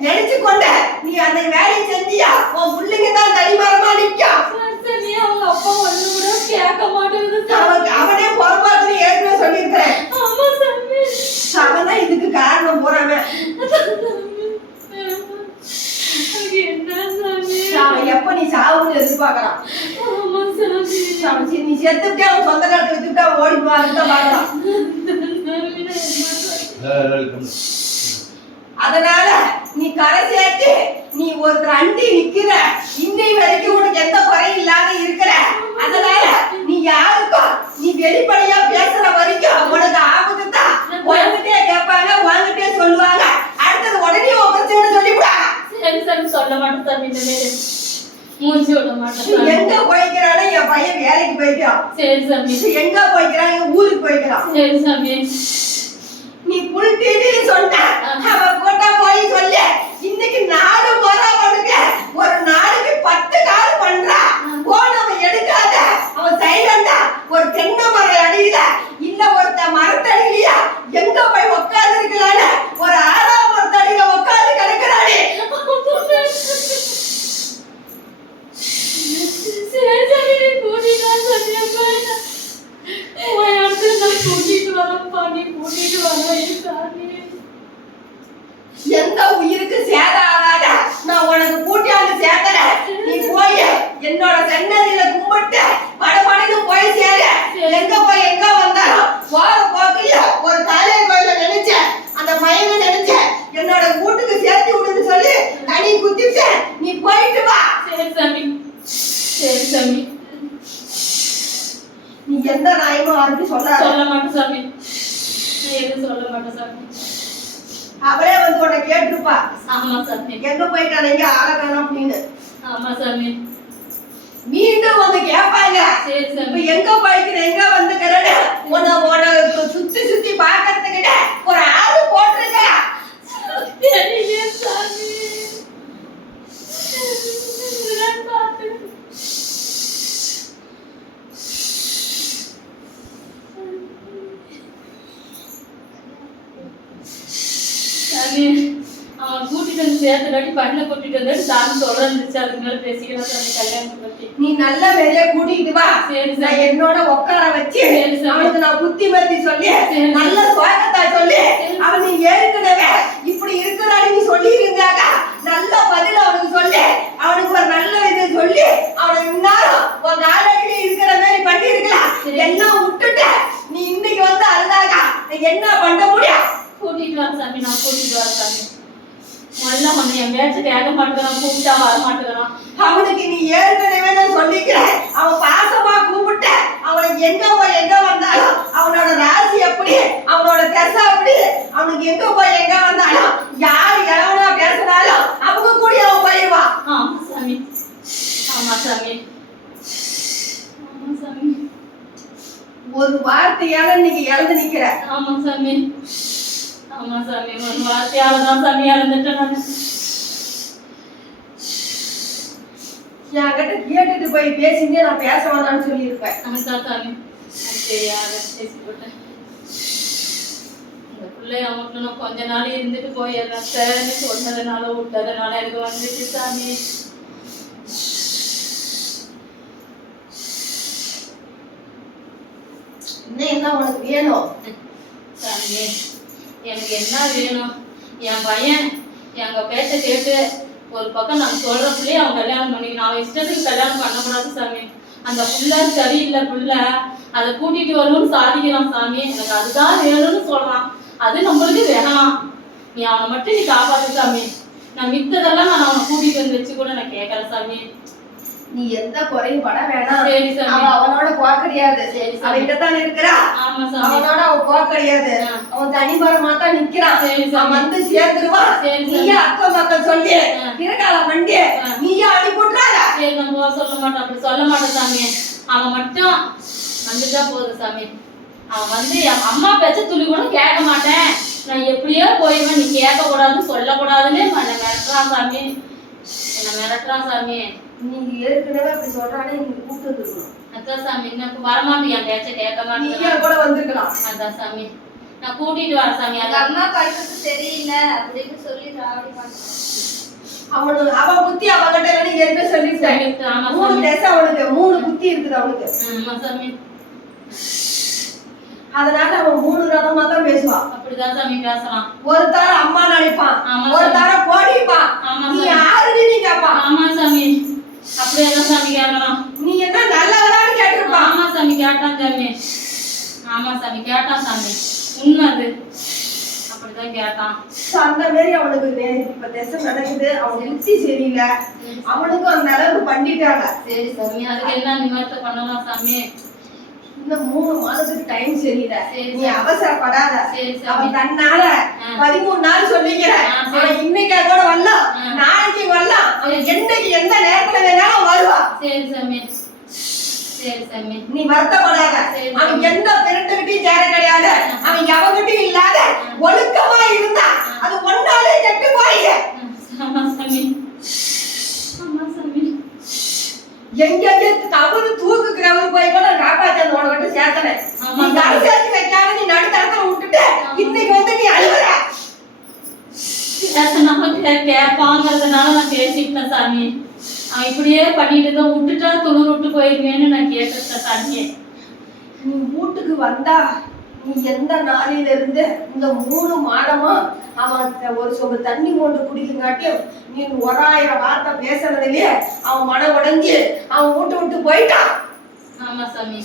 நீ அந்த வேலையை செஞ்சியா? உன் பிள்ளைங்க தான் தடிமரமா நிக்கா? அவங்க அப்பா ஒண்ணு கூட கேட்க மாட்டேங்குது அவன் பொறுப்பாத்து ஏற்கனவே சொல்லியிருக்கிறேன். சாமி அவன் தான் இதுக்கு காரணம் போறாம எப்ப நீ சாவுன்னு சரி, நீ. செத்துட்டே அவன் சொந்த காலத்தை அவன் ஓடி என்ன சொல்றது? அதனால நீ கரை சேர்த்து நீ ஒருத்தர் அண்டி நிக்கிற. இன்னை வரைக்கும் உனக்கு எந்த குறையும் இல்லாத இருக்கிற. அதனால நீ யாருக்கும் நீ வெளிப்படையா பேசுற வரைக்கும் உனக்கு ஆபத்து தான். உன்கிட்டே கேட்பாங்க உன்கிட்டே சொல்லுவாங்க. அடுத்தது உடனே பிரச்சனை சொல்லிவிடாங்க சரி சாமி சொல்ல மாட்டேன் மூஞ்சி விட நீ சாமி எங்க போய்க்கிறானோ என் பையன் வேலைக்கு போய்க்கிறான் சரி சாமி எங்க போய்க்கிறான் எங்க ஊருக்கு போய்க்கிறான். சரி சாமி நீ புல் சொன்ன அவன் போட்டா போய் சொல்லு. இன்னைக்கு நாலு போறா அவனுக்கு ஒரு நாளைக்கு பத்து கால் பண்றா போன் அவன் எடுக்காத அவன் சைலண்டா ஒரு தென்னை மரம் அடியில இல்ல ஒருத்த மரத்தடியிலயா எங்க போய் உட்கார்ந்து இருக்கலான்னு ஒரு ஆறாம் மரத்தடியில உட்கார்ந்து கிடக்குறானே சரி சாமி நீ கூட்டிட்டு வா சாமி அப்பா உன் இடத்துல நான் கூட்டிட்டு வரேன்ப்பா நீ கூட்டிட்டு வரேன் சாமி எந்த உயிருக்கு சேதம் ஆகாத நான் உனக்கு கூட்டியாந்து சேர்த்தறேன் நீ போய் என்னோட சன்னதியில கும்பிட்டு படபடன்னு போய் சேரு எங்க போய் எங்க வந்தாலும் போற போக்குல ஒரு காலையை கோயில நினைச்சேன் அந்த மயனை நினைச்சேன் என்னோட வீட்டுக்கு சேர்த்து விடுன்னு சொல்லி கனி குத்திட்டேன் நீ போயிட்டு வா. சரி சாமி. சரி சாமி. நீ எந்த நாயமும் அவருக்கு சொல்லாத. சொல்ல மாட்டேன் சாமி. எதுவும் சொல்ல மாட்டேன் சாமி. அவளே வந்து உன்னை கேட்டிருப்பா ஆமா சாமி. எங்க போயிட்டான் எங்க ஆளக்கான அப்படின்னு. ஆமா சாமி. மீண்டும் வந்து கேட்பாங்க. இப்ப எங்க போய்க்கிற எங்க வந்துக்கிறேன்னு உன்னை உன்னை சுத்தி சுத்தி பாக்கிறதுக்கிட்ட ஒரு ஆளு போட்டிருக்க. தெரியல சாமி நான் பார்த்தேன். சாமி அவன் கூட்டிட்டு வந்து சேர்த்து காட்டி பண்ண கூட்டிட்டு வந்து சாமி சொல்ல இருந்துச்சு அதுக்கு மேல பேசிக்கலாம் சாமி கல்யாணத்தை பத்தி நீ நல்ல வேலையா கூட்டிட்டு வா சரி. நான் என்னோட உட்கார வச்சு. அவனுக்கு நான் புத்தி மத்தி சொல்லி. நல்ல சுவாகத்தா சொல்லி. அவன் நீ ஏற்கனவே இப்படி இருக்கிறான்னு நீ சொல்லி இருந்தாங்க நல்ல பதில் அவனுக்கு சொல்லி அவனுக்கு ஒரு நல்ல இது சொல்லி அவனை இன்னாரும் உன் காலடியில இருக்கிற மாதிரி பண்ணி இருக்கலாம் சரி. எல்லாம் விட்டுட்ட நீ இன்னைக்கு வந்து அழுதாக என்ன பண்ண முடியும் கூட்டிட்டு வர சாமி நான் கூட்டிட்டு வர சாமி முதல்ல அவனை என் பேச்சு கேட்க மாட்டேங்கிறான் கூப்பிட்டா வர மாட்டேங்கிறான். அவனுக்கு நீ ஏற்கனவே நான் சொல்லிக்கிறேன். அவன் பாசமா கூப்பிட்ட அவனுக்கு எங்க போய் எங்க வந்தாலும் அவனோட ராசி எப்படி அவனோட தசை எப்படி அவனுக்கு எங்க போய் எங்க வந்தாலும் யார் எவனா பேசினாலும் அவங்க கூட அவன் போயிடுவான் ஆமா சாமி. ஆமா சாமி. ஆமா சாமி. ஒரு வார்த்தையால இன்னைக்கு இழந்து நிக்கிற. ஆமா சாமி. ஆமா சாமி ஒரு வார்த்தையால தான் சாமி இழந்துட்டேன் நான் என்கிட்ட கேட்டுட்டு போய் பேசிங்க நான் பேச வேணாம்னு சொல்லியிருப்பேன் நமக்கா சாமி தெரியாத பேசி போட்டேன் இந்த பிள்ளைய அவங்களுக்கு நான் கொஞ்ச நாள் இருந்துட்டு போயிடுறேன் சார்னு சொன்னதுனால விட்டதுனால எனக்கு வந்துச்சு சாமி என்ன உனக்கு வேணும் சாமி எனக்கு என்ன வேணும்? என் பையன் எங்க பேச்ச கேட்டு ஒரு பக்கம் நான் சொல்றதுலயே அவன் கல்யாணம் பண்ணிக்கணும். அவன் இஷ்டத்துக்கு கல்யாணம் பண்ணக்கூடாது சாமி. அந்த புள்ள சரியில்லை புள்ள. அதை கூட்டிட்டு வரணும்னு சாதிக்கிறான் சாமி. எனக்கு அதுதான் வேணும்னு சொல்றான். அது நம்மளுக்கு வேணாம். நீ அவனை மட்டும் நீ காப்பாத்து சாமி. நான் மித்ததெல்லாம் நான் அவனை கூட்டிட்டு வந்து வச்சு கூட நான் கேட்குறேன் சாமி. நீ எந்த குறையும் பட வேணாம். அவன் அவனோட போக கிடையாது சரி. சாமி. அவன் தானே இருக்கிறா அவனோட அவன் போக கிடையாது. அவன் தான் நிக்கிறான். சரி சாமி. அவன் வந்து சேர்ந்துருவான். சரி சாமி. நீயே அக்கம் பக்கம் சொல்லி. இருக்கால வண்டி ஆ. நீயே அனுப்பிவிட்றாத சரி போக சொல்ல மாட்டேன். அப்படி சொல்ல மாட்டேன் சாமி. அவன் மட்டும் வந்துட்டா போதும் சாமி. அவன் வந்து என் அம்மா பேச்ச துளி கூட கேட்க மாட்டேன். நான் எப்படியோ போயிடுவேன் நீ கேட்க கூடாதுன்னு சொல்லக்கூடாதுன்னு என்னை மிரட்டுறான் சாமி. என்னை மிரட்டுறான் சாமி. நீ ஏற்கனவே அப்படி சொல்றானே நீ கூப்பிட்டு வந்துருக்கணும் அதான் சாமி இன்னும் வரமாட்டேன் என் பேச்ச கேட்க மாட்டேன். கூட வந்திருக்கலாம். அதான் சாமி. நான் கூட்டிட்டு வரேன் சாமி அதான் அம்மா கழுத்து சரியில்லை அப்படின்னு சொல்லி ராவடி பண்றாங்க அவனு அவ புத்தி அவகிட்ட இல்லைன்னு ஏற்கனவே சொல்லிட்டேன் மூணு தசை அவனுக்கு மூணு புத்தி இருக்குது அவனுக்கு. ஆமா சாமி. அதனால அவன் மூணு ரகமா தான் பேசுவான். அப்படிதான் சாமி பேசலாம். ஒரு தார அம்மா நினைப்பான் ஆமா ஒரு. தார கோடிப்பான் ஆமா நீ. யாருன்னு நீ கேட்பான் ஆமா சாமி. அப்படியே தான் சாமி கேட்கலாம் நீ என்ன நல்லவதான்னு கேட்டிருப்பான் ஆமா சாமி கேட்டான் சாமி. ஆமா சாமி கேட்டான் சாமி. உண்மை அது. அப்படிதான் கேட்டான். அந்த மாதிரி அவனுக்கு வே- இப்ப திசை நடக்குது. அவன் புத்தி சரியில்லை. அவனுக்கும் அந்த அளவுக்கு பண்ணிட்டாங்க. சரி சாமி அதுக்கு என்ன நிவர்த்தி பண்ணலாம் சாமி? இன்னும் மூணு மாதத்துக்கு டைம் சரியில்லை. சரி, நீ சரி. அவசரப்படாத அவன் தன்னால. பதிமூணு நாள் சொல்லிக்கிறேன். இன்னைக்கா கூட வரலாம். நாளைக்கு வரலாம். என்னைக்கு எந்த நேரத்துல வேணாலும் வருவான் சரி சாமி. சரி சாமி. நீ வருத்தப்படாத. அவன் எந்த பெருண்டுகிட்டையும் சேர கிடையாது. அவன் எவங்கிட்டையும் இல்லாத ஒழுக்கமா இருந்தா அது ஒன்னாலே கெட்டு போய் ஆமா சாமி ஆமா சாமி எங்கெங்க தவறு தூக்குக்கிறவரு போய் கூட காப்பாத்தி அந்த உனக்கிட்ட சேர்த்தனேன் ஆமா. நீ கரை சேர்த்து வைக்காம நீ நடுத்தரத்துல விட்டுட்டு இன்னைக்கு வந்து நீ அழுகுற பேசினாம கேட்பாங்கிறதுனால நான் பேசிக்கிட்டேன் சாமி. அவன் இப்படியே பண்ணிட்டு தான் விட்டுட்டா துணூர் விட்டு போயிருவேன்னு நான் கேட்டிருக்கேன் சாமியே நீ வீட்டுக்கு வந்தா நீ எந்த நாளில இருந்து இந்த மூணு மாதமா அவன் ஒரு சொம்பு தண்ணி கொண்டு குடிக்கங்காட்டியும் நீ ஒரு ஆயிரம் வார்த்தை பேசுனதுலயே அவன் மனம் உடைஞ்சு அவன் வீட்டு விட்டு போயிட்டான். ஆமா சாமி.